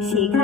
しん。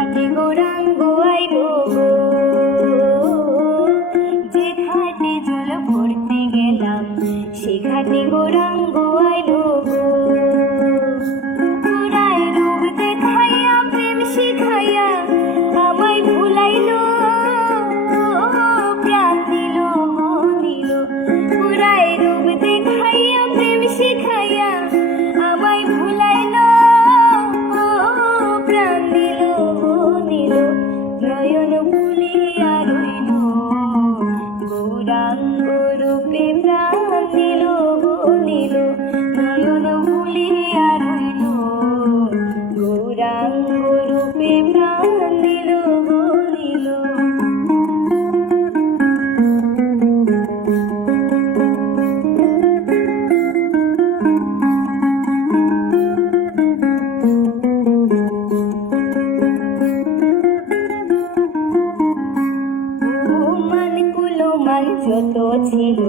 তোমার যত ছিল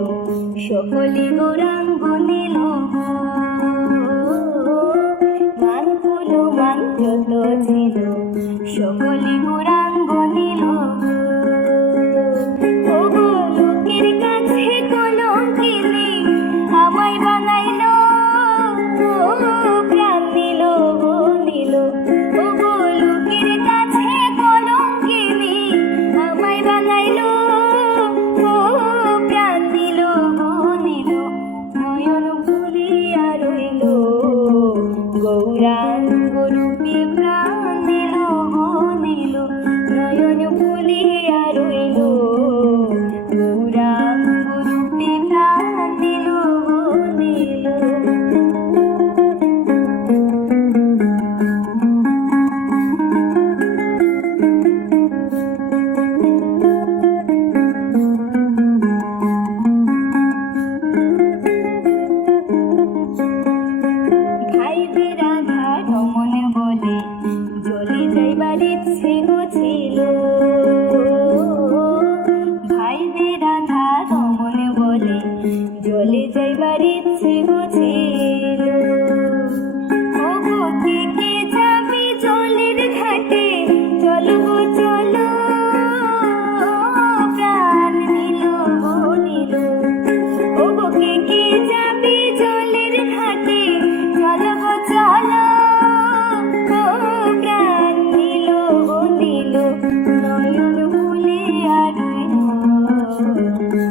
সকলে গৌরাঙ্গ দিল মানগুলো মান যত ছিল সকলে গৌরাঙ্গ দিল গৌরাঙ্গ রূপে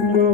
more.